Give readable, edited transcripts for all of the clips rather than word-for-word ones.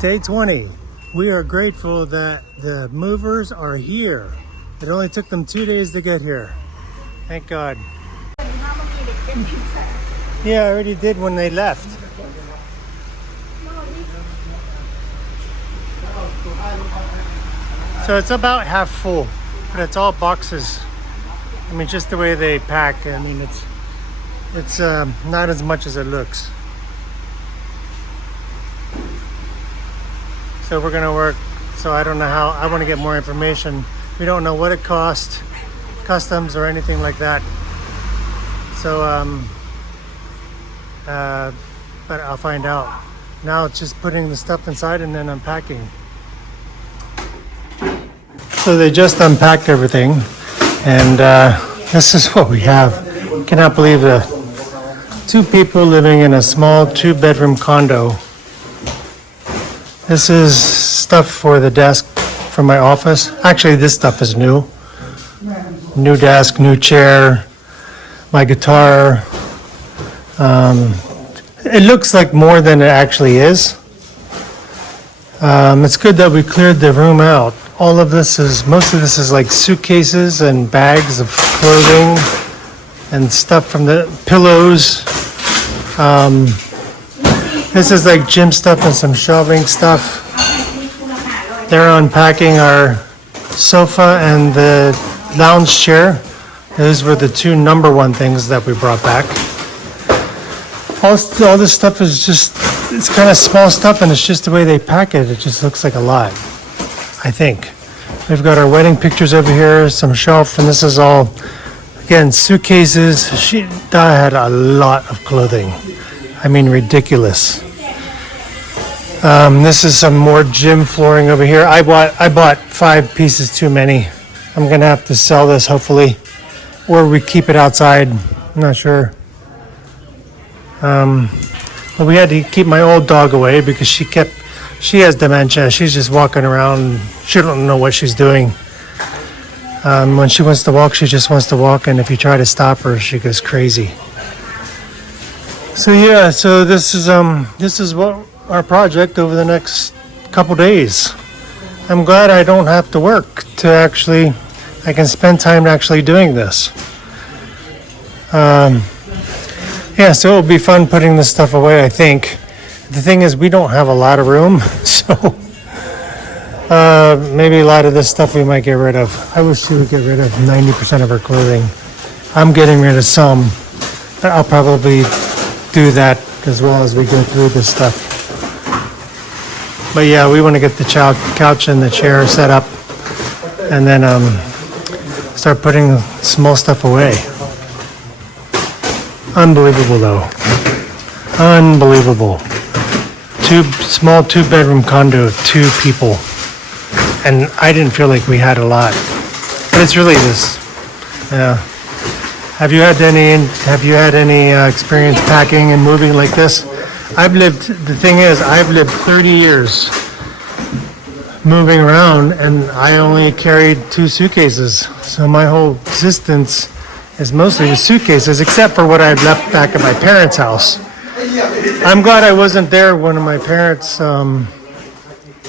Day 20. We are grateful that the movers are here. It only took them 2 days to get here. Thank God. Yeah, I already did when they left. So it's about half full, but it's all boxes. I mean, just the way they pack. I mean, it's not as much as it looks. So we're gonna work. So I don't know how. I want to get more information. We don't know what it cost, customs or anything like that. So but I'll find out. Now it's just putting the stuff inside and then unpacking. So they just unpacked everything, and this is what we have. Cannot believe it. 2 people living in a small 2-bedroom condo. This is stuff for the desk for my office. Actually, this stuff is new. New desk, new chair, my guitar. It looks like more than it actually is. It's good that we cleared the room out. Most of this is like suitcases and bags of clothing and stuff from the pillows. This is like gym stuff and some shelving stuff. They're unpacking our sofa and the lounge chair. Those were the 2 number 1 things that we brought back. All this stuff is just, it's kind of small stuff, and it's just the way they pack it. It just looks like a lot, I think. We've got our wedding pictures over here, some shelf, and this is all, again, suitcases. Dad had a lot of clothing. I mean, ridiculous. This is some more gym flooring over here. I bought 5 pieces too many. I'm gonna have to sell this hopefully, or we keep it outside. I'm not sure. But we had to keep my old dog away because she has dementia. She's just walking around. She don't know what she's doing. When she wants to walk, she just wants to walk, and if you try to stop her, she goes crazy. So yeah, so this is what our project over the next couple days. I'm glad I don't have to work I can spend time actually doing this. Yeah, so it'll be fun putting this stuff away, I think. The thing is, we don't have a lot of room, so maybe a lot of this stuff we might get rid of. I wish we would get rid of 90% of our clothing. I'm getting rid of some, but I'll probably do that as well as we go through this stuff. But yeah, we want to get the couch and the chair set up, and then start putting small stuff away. Unbelievable though. Unbelievable. Small 2-bedroom condo, 2 people. And I didn't feel like we had a lot. But it's really this. Yeah. Have you had any experience packing and moving like this? The thing is, I've lived 30 years moving around, and I only carried 2 suitcases. So my whole existence is mostly with suitcases, except for what I've left back at my parents' house. I'm glad I wasn't there when my parents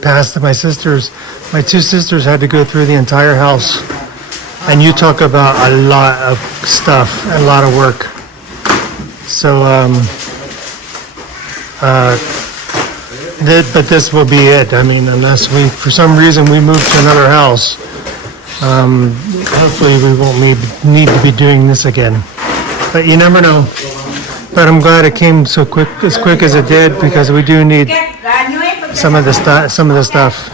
passed. My 2 sisters had to go through the entire house. And you talk about a lot of stuff, a lot of work. So, but this will be it. I mean, unless for some reason we move to another house, hopefully we won't need to be doing this again. But you never know. But I'm glad it came as quick as it did, because we do need some of the stuff.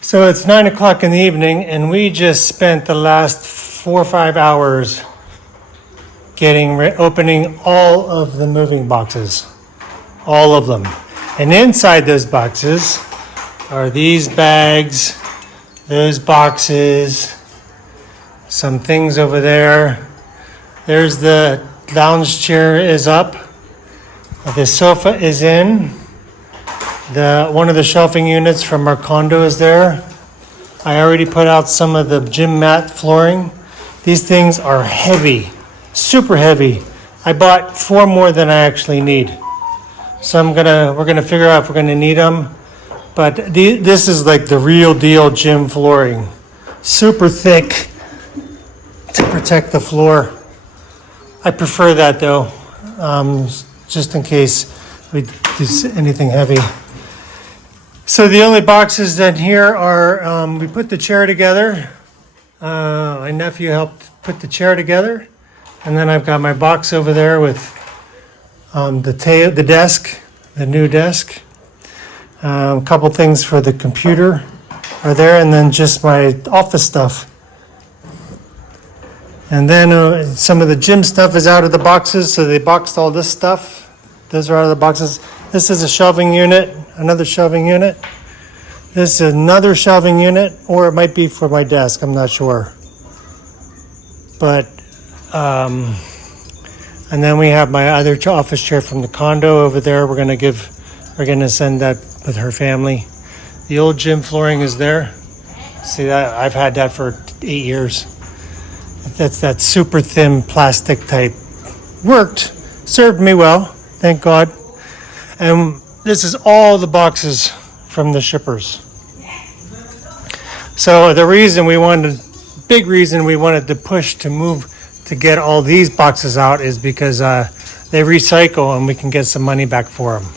So it's 9 o'clock in the evening, and we just spent the last 4 or 5 hours opening all of the moving boxes, all of them. And inside those boxes are these bags, those boxes, some things over there. There's the lounge chair is up. The sofa is in. One of the shelving units from our condo is there. I already put out some of the gym mat flooring. These things are heavy, super heavy. I bought 4 more than I actually need. So we're gonna figure out if we're gonna need them. But this is like the real deal gym flooring. Super thick to protect the floor. I prefer that though, just in case we do anything heavy. So the only boxes in here are, we put the chair together. My nephew helped put the chair together. And then I've got my box over there with the desk, the new desk. A couple things for the computer are there, and then just my office stuff. And then some of the gym stuff is out of the boxes, so they boxed all this stuff. Those are out of the boxes. This is a shelving unit, another shelving unit. This is another shelving unit, or it might be for my desk, I'm not sure. But, and then we have my other office chair from the condo over there. We're gonna send that with her family. The old gym flooring is there. See that? I've had that for 8 years. That's that super thin plastic type. Worked, served me well, thank God. And this is all the boxes from the shippers. So the big reason we wanted to push to move to get all these boxes out is because they recycle and we can get some money back for them.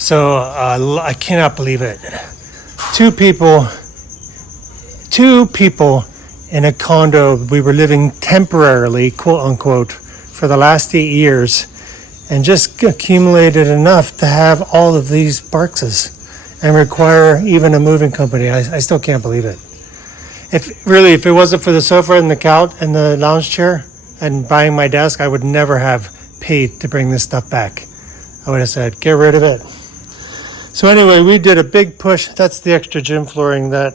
So I cannot believe it. Two people in a condo. We were living temporarily, quote unquote, for the last 8 years, and just accumulated enough to have all of these boxes and require even a moving company. I still can't believe it. If it wasn't for the sofa and the couch and the lounge chair and buying my desk, I would never have paid to bring this stuff back. I would have said, get rid of it. So anyway, we did a big push. That's the extra gym flooring that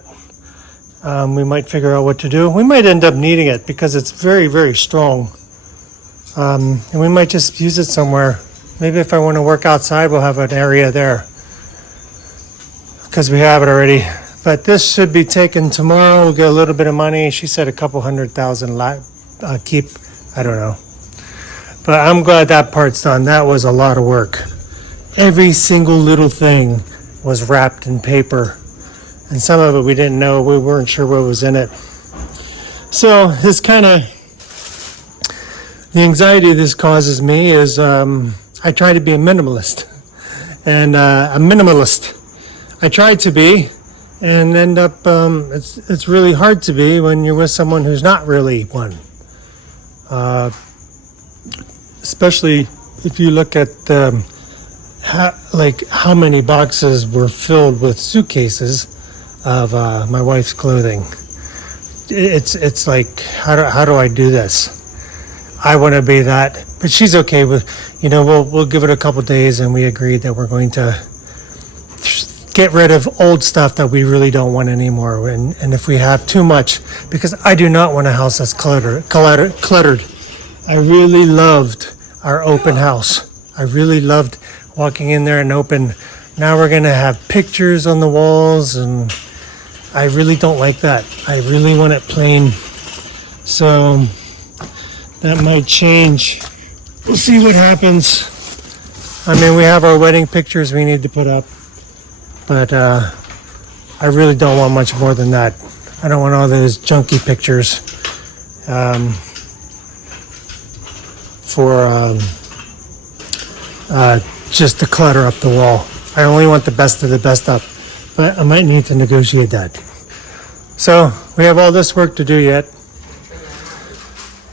we might figure out what to do. We might end up needing it because it's very, very strong. And we might just use it somewhere. Maybe if I want to work outside, we'll have an area there because we have it already. But this should be taken tomorrow. We'll get a little bit of money. She said a couple $100,000 keep. I don't know. But I'm glad that part's done. That was a lot of work. Every single little thing was wrapped in paper. And some of it we didn't know. We weren't sure what was in it. So this kind of, the anxiety this causes me is I try to be a minimalist. And a minimalist. I tried to be. And end up, it's really hard to be when you're with someone who's not really one. Especially if you look at how many boxes were filled with suitcases of my wife's clothing. It's like, how do I do this? I want to be that, but she's okay with, we'll give it a couple days, and we agreed that we're going to get rid of old stuff that we really don't want anymore. And if we have too much, because I do not want a house that's cluttered. I really loved our open house. I really loved walking in there and open. Now we're going to have pictures on the walls, and I really don't like that. I really want it plain. So that might change. We'll see what happens. I mean, we have our wedding pictures we need to put up. But I really don't want much more than that. I don't want all those junky pictures for just to clutter up the wall. I only want the best of the best up, but I might need to negotiate that. So we have all this work to do yet.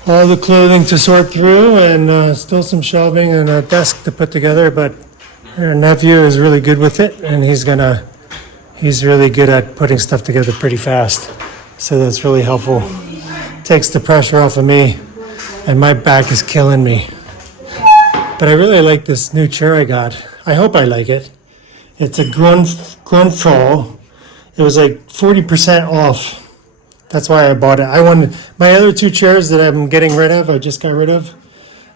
All the clothing to sort through, and still some shelving and a desk to put together, but her nephew is really good with it, and he's really good at putting stuff together pretty fast. So that's really helpful. Takes the pressure off of me, and my back is killing me. But I really like this new chair I got. I hope I like it. It's a Grunfall. It was like 40% off. That's why I bought it. I wanted my other two chairs that I'm getting rid of. I just got rid of.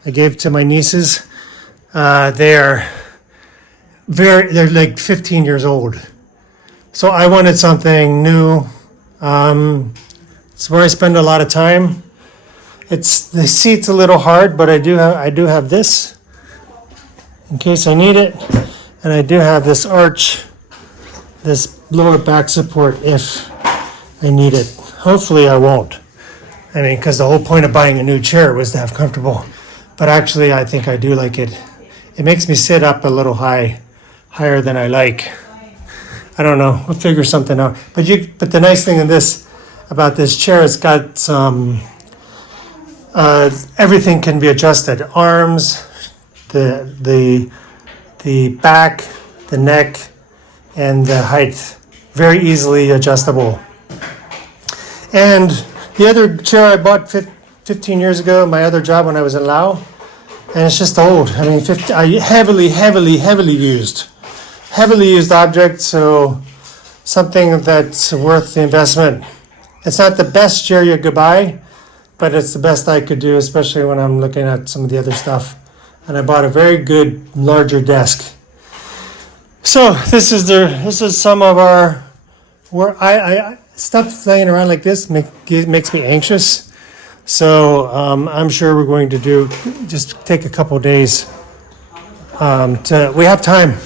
I gave to my nieces. They're like 15 years old. So I wanted something new. It's where I spend a lot of time. The seat's a little hard, but I do have this in case I need it. And I do have this arch this lower back support if I need it. Hopefully I won't. I mean, because the whole point of buying a new chair was to have comfortable. But actually, I think I do like it. It makes me sit up a little higher than I like. I don't know. We'll figure something out. But the nice thing about this chair, it's got some. Everything can be adjusted. Arms, the back, the neck, and the height, very easily adjustable. And the other chair I bought 15 years ago, my other job when I was in Laos, and it's just old. I mean, heavily used object, so something that's worth the investment. It's not the best chair you could buy, but it's the best I could do, especially when I'm looking at some of the other stuff. And I bought a very good, larger desk. So this is some of our stuff laying around like this makes me anxious. So I'm sure we're going to just take a couple days. We have time.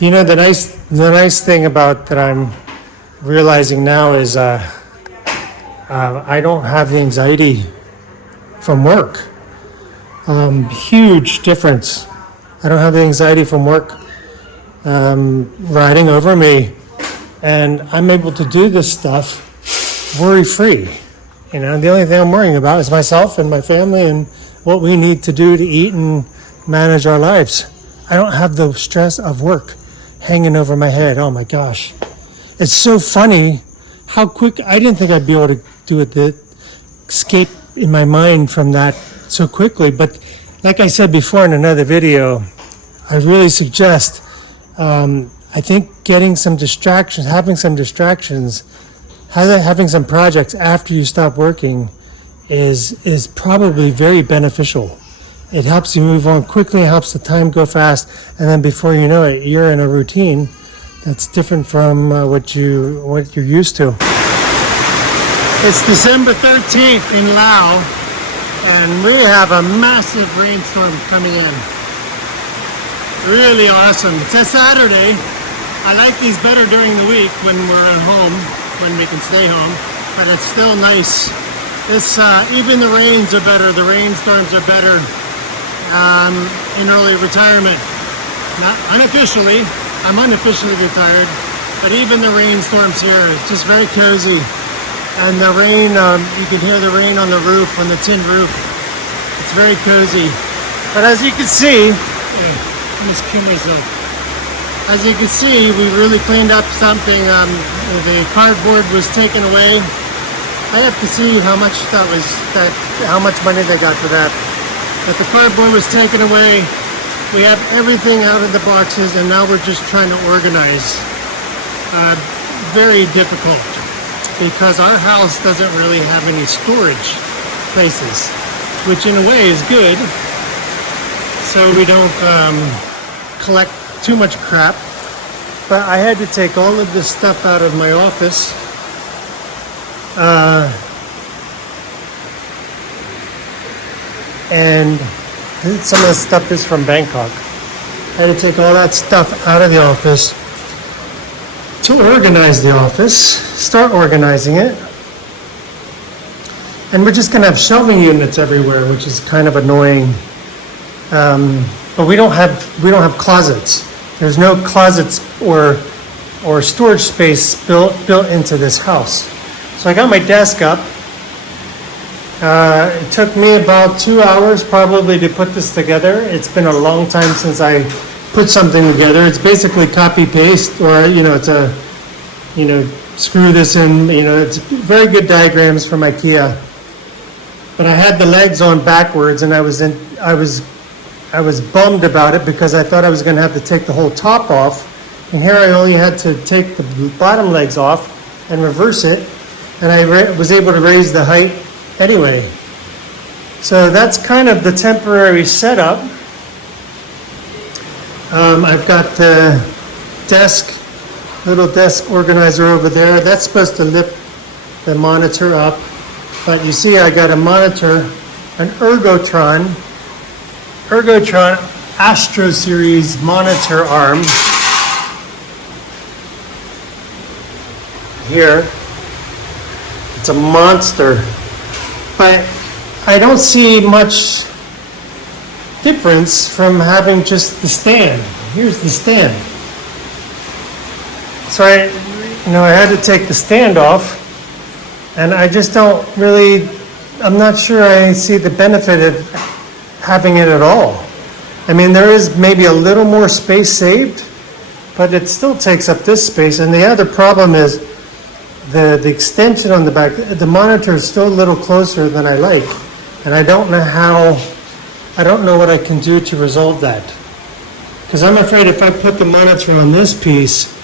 You know, the nice thing about that I'm realizing now is I don't have the anxiety from work. Huge difference. I don't have the anxiety from work riding over me, and I'm able to do this stuff worry-free. You know, the only thing I'm worrying about is myself and my family and what we need to do to eat and manage our lives. I don't have the stress of work hanging over my head. Oh my gosh. It's so funny how quick, I didn't think I'd be able to do it, escape in my mind from that so quickly. But like I said before in another video, I really suggest, I think getting some distractions, having some projects after you stop working is probably very beneficial. It helps you move on quickly, it helps the time go fast, and then before you know it, you're in a routine that's different from what you're used to. It's December 13th in Laos, and we have a massive rainstorm coming in. Really awesome. It's a Saturday. I like these better during the week when we're at home, when we can stay home, but it's still nice. Even the rains are better, the rainstorms are better in early retirement. Not unofficially, I'm unofficially retired, but even the rainstorms here, it's just very cozy. And the rain, you can hear the rain on the roof, on the tin roof. It's very cozy. But as you can see, let me just cue myself. As you can see, we really cleaned up something. The cardboard was taken away. I have to see how much how much money they got for that. But the cardboard was taken away. We have everything out of the boxes, and now we're just trying to organize. Very difficult, because our house doesn't really have any storage places, which in a way is good, so we don't collect too much crap. But I had to take all of this stuff out of my office. And some of the stuff is from Bangkok. I had to take all that stuff out of the office to organize the office, start organizing it. And we're just gonna have shelving units everywhere, which is kind of annoying. But we don't have closets. There's no closets or storage space built into this house. So I got my desk up. It took me about 2 hours probably to put this together. It's been a long time since I put something together. It's basically copy paste, or screw this in. It's very good diagrams from IKEA. But I had the legs on backwards, and I was bummed about it because I thought I was going to have to take the whole top off. And here I only had to take the bottom legs off and reverse it, and I was able to raise the height anyway. So that's kind of the temporary setup. I've got the little desk organizer over there. That's supposed to lift the monitor up. But you see I got a monitor, an Ergotron Astro Series monitor arm. here. It's a monster. But I don't see much difference from having just the stand. Here's the stand. So I had to take the stand off, and I just don't really, I'm not sure I see the benefit of having it at all. I mean, there is maybe a little more space saved, but it still takes up this space. And the other problem is the extension on the back, the monitor is still a little closer than I like. And I don't know what I can do to resolve that. Because I'm afraid if I put the monitor on this piece,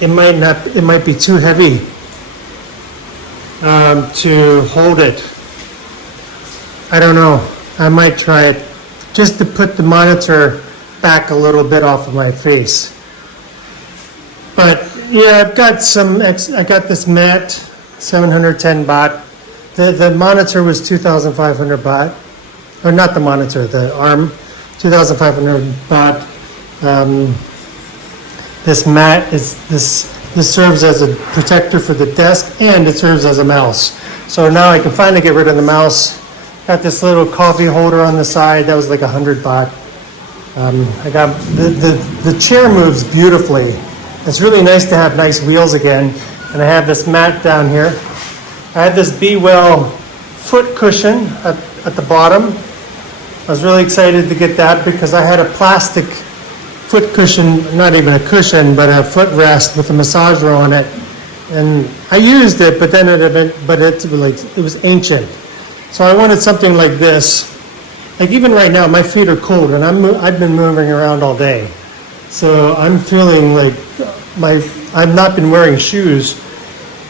it might be too heavy to hold it. I don't know. I might try it just to put the monitor back a little bit off of my face. But yeah, I got this mat, 710 baht. The monitor was 2,500 baht. Or not the monitor, the arm, 2,500 baht. This mat this serves as a protector for the desk, and it serves as a mouse. So now I can finally get rid of the mouse. Got this little coffee holder on the side. That was like 100 baht. I got the chair moves beautifully. It's really nice to have nice wheels again. And I have this mat down here. I had this Be Well foot cushion at the bottom. I was really excited to get that because I had a plastic foot cushion, not even a cushion, but a footrest with a massager on it. And I used it, but then it was ancient. So I wanted something like this. Like even right now, my feet are cold, and I've been moving around all day. So I'm feeling like I've not been wearing shoes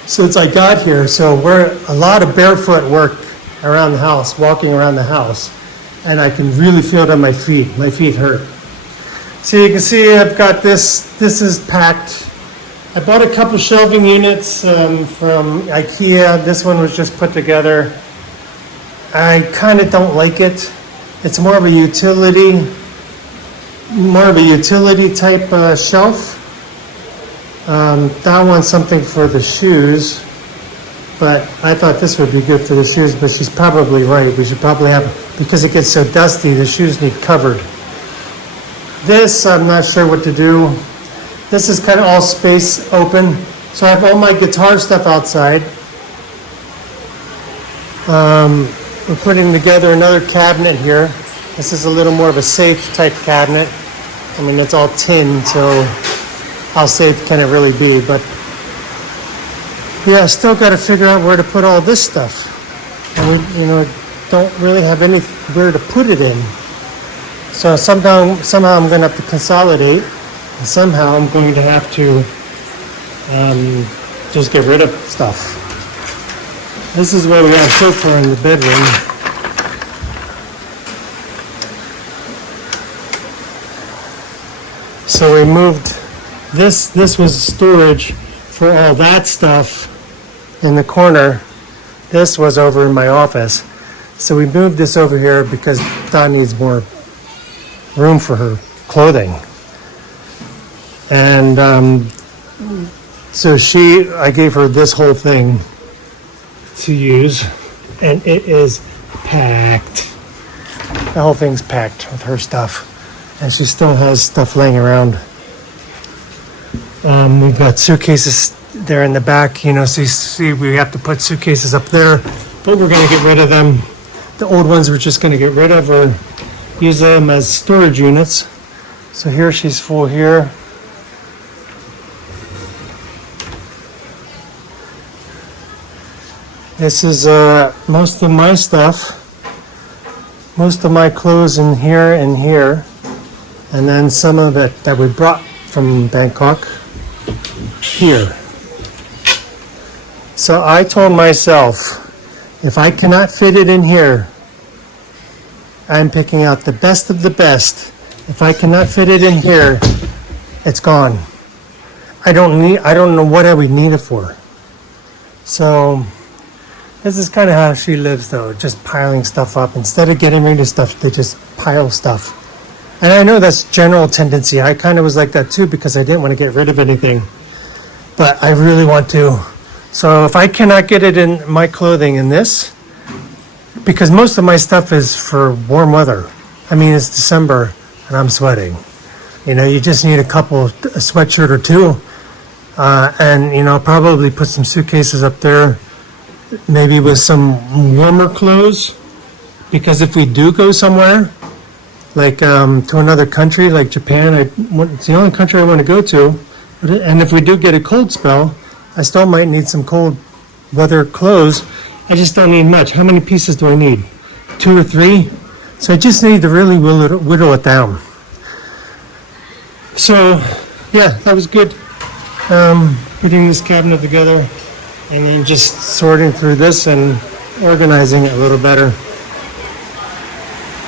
since I got here. So we're a lot of barefoot work around the house, walking around the house. And I can really feel it on my feet. My feet hurt. So you can see I've got this. This is packed. I bought a couple shelving units from IKEA. This one was just put together. I kind of don't like it. It's more of a utility type shelf. That one's something for the shoes. But I thought this would be good for the shoes, but she's probably right. We should probably have, because it gets so dusty, the shoes need covered. This, I'm not sure what to do. This is kind of all space open. So I have all my guitar stuff outside. We're putting together another cabinet here. This is a little more of a safe type cabinet. I mean, it's all tin, so how safe can it really be? But yeah, I still got to figure out where to put all this stuff. And we, don't really have anywhere to put it in. So somehow I'm going to have to consolidate. And somehow I'm going to have to just get rid of stuff. This is what we have so far in the bedroom. So we moved this. This was storage for all that stuff in the corner. This was over in my office. So we moved this over here because Dawn needs more room for her clothing. And so I gave her this whole thing to use, and it is packed. The whole thing's packed with her stuff, and she still has stuff laying around. We've got suitcases there in the back, so you see we have to put suitcases up there, but we're going to get rid of them. The old ones we're just going to get rid of or use them as storage units. So here she's full here. This is most of my stuff, most of my clothes in here and here, and then some of it that we brought from Bangkok here. So I told myself, if I cannot fit it in here, I'm picking out the best of the best. If I cannot fit it in here, it's gone. I don't know what I would need it for. So this is kind of how she lives, though, just piling stuff up. Instead of getting rid of stuff, they just pile stuff. And I know that's general tendency. I kind of was like that too because I didn't want to get rid of anything. but I really want to. So if I cannot get it in my clothing in this, because most of my stuff is for warm weather. I mean, it's December and I'm sweating. You know, you just need a sweatshirt or two. And, you know, probably put some suitcases up there, maybe with some warmer clothes. Because if we do go somewhere, like to another country, like Japan, it's the only country I want to go to. And if we do get a cold spell, I still might need some cold weather clothes. I just don't need much. How many pieces do I need? 2 or 3? So I just need to really whittle it down. So, yeah, that was good. Putting this cabinet together and then just sorting through this and organizing it a little better.